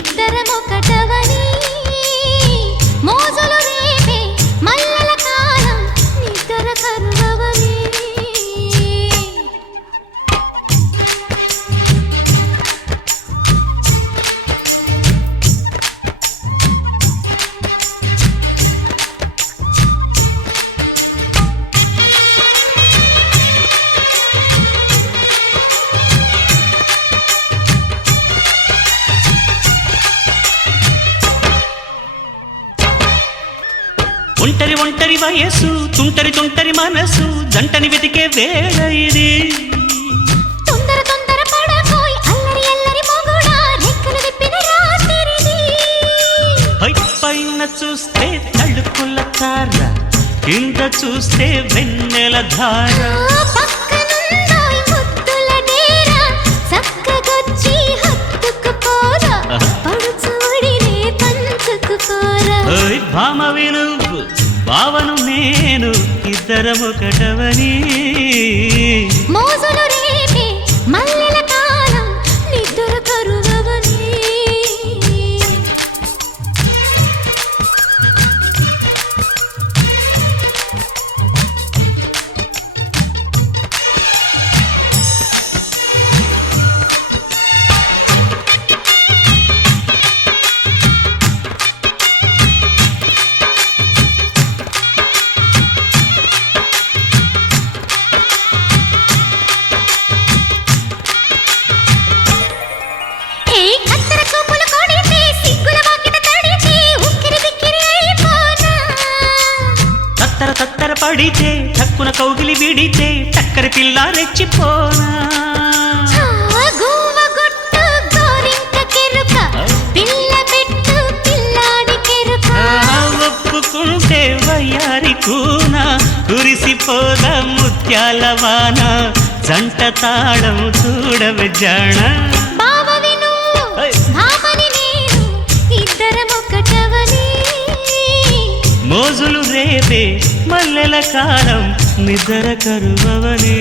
ఇద్దరమొకటవని మోజులు రేపే మల్లెల కాలం నిద్ర కరువవని ఒంటరి ఒంటరి వయసు తుంటరి తుంటరి మనసు జంటని వెతికే వేళ ఇది తొందర తొందర పడకోయ్ అల్లరి అల్లరి మొగుడా రెక్కలు విప్పిన రాత్రిది పై పైన చూస్తే తడుకుల తార కింద చూస్తే వెన్నెల ధార పక్కనుందోయ్ ముద్దుల డేరా చక్కగొచ్చి హత్తుకుపోరా పడుచూడినే పంచుకుపోరా ఓయ్ భామవి నువ్వు భావను నేను ఇద్దరమొకటవని మోజులు రేపే మల్లెల కాలం నిద్ర కరువవని తత్తర తత్తర పడితే చక్కున కౌగిలి విడితే చక్కర పిల్ల రెచ్చిపోనా ఒప్పుకుంటే వయ్యారి కూన కురిసిపోద ముత్యాల వాన జంట తాళం చూడవ జాణ మోజులు రేపే మల్లెల కాలం నిద్ర కరువవని